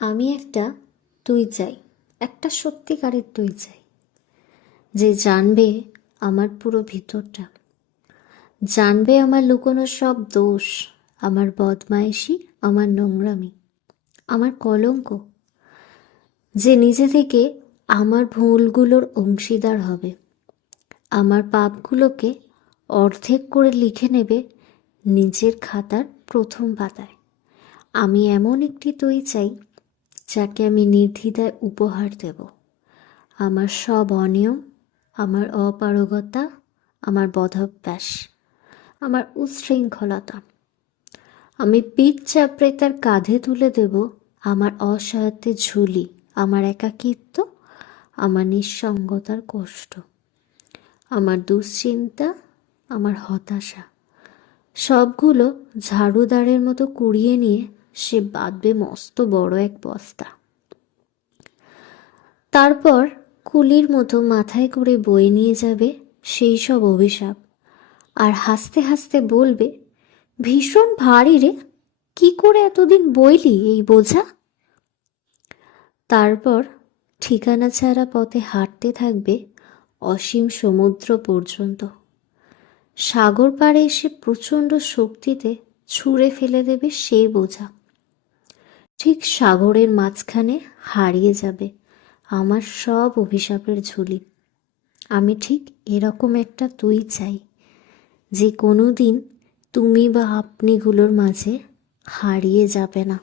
আমি একটা তুই চাই, একটা সত্যিকারের তুই চাই, যে জানবে আমার পুরো ভিতরটা, জানবে আমার লুকোনো সব দোষ, আমার বদমাইশি, আমার নোংরামি, আমার কলঙ্ক, যে নিজে থেকে আমার ভুলগুলোর অংশীদার হবে, আমার পাপগুলোকে অর্ধেক করে লিখে নেবে নিজের খাতার প্রথম পাতায়। আমি এমন একটি তুই চাই যাকে আমি নির্দ্বিধায় উপহার দেব আমার সব অনিয়ম, আমার অপারগতা, আমার বদভ্যাস, আমার উচ্ছৃঙ্খলতা। আমি পিঠ চাপড়ে তার কাঁধে তুলে দেব আমার অসহায়ত্বের ঝুলি, আমার একাকিত্ব, আমার নিঃসঙ্গতার কষ্ট, আমার দুশ্চিন্তা, আমার হতাশা। সবগুলো ঝাড়ুদারের মতো কুড়িয়ে নিয়ে সে বাঁধবে মস্ত বড় এক বস্তা। তারপর কুলির মতো মাথায় করে বয়ে নিয়ে যাবে সেই সব অভিশাপ, আর হাসতে হাসতে বলবে, ভীষণ ভারী রে, কি করে এতদিন বইলি এই বোঝা। তারপর ঠিকানা ছাড়া পথে হাঁটতে থাকবে অসীম সমুদ্র পর্যন্ত। সাগর পাড়ে এসে প্রচণ্ড শক্তিতে ছুঁড়ে ফেলে দেবে সেই বোঝা। ঠিক সাগরের মাঝখানে হারিয়ে যাবে আমার সব অভিশাপের ঝুলি। আমি ঠিক এরকম একটা তুই চাই, যে কোনো দিন তুমি বা আপনিগুলোর মাঝে হারিয়ে যাবে না।